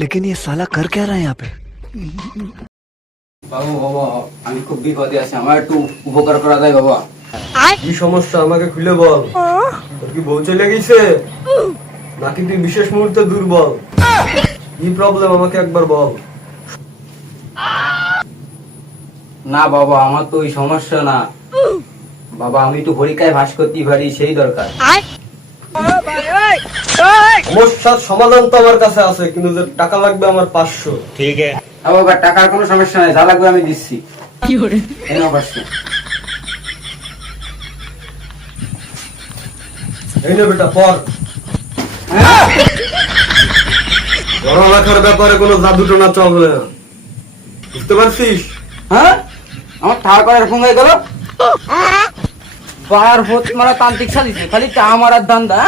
लेकिन ये साला कर क्या रहा है यहाँ पे? বাবু বাবা আমি খুব বিপদে আছি, আমার একটু উপকার করা যায় বাবা। কি সমস্যা আমাকে খুলে বল। তোর কি বউ চলে গেছে নাকি তুই বিশেষ মুহূর্তে দুর্বল? কি প্রবলেম আমাকে একবার বল। না বাবা আমার তো ওই সমস্যা না বাবা, আমি একটু পরীক্ষায় ভাস করতে পারি সেই দরকার। সমস্যার সমাধান তো আমার কাছে আছে, কিন্তু যে টাকা লাগবে আমার 500। হ্যাঁ বাবা টাকার কোনো সমস্যা নাই, যা লাগবে আমি দিচ্ছি। এই নাও 500। এই নে বেটা পর। পড়ালেখার ব্যাপারে কোনো জাদু টোনা চলবে না, বুঝতে পারছিস? হ্যাঁ আমার ঠার করে এরকম হয়ে গেল, বার ভোট মারা তান্ত্রিক সাজিছে খালি চা মারার ধান্দা।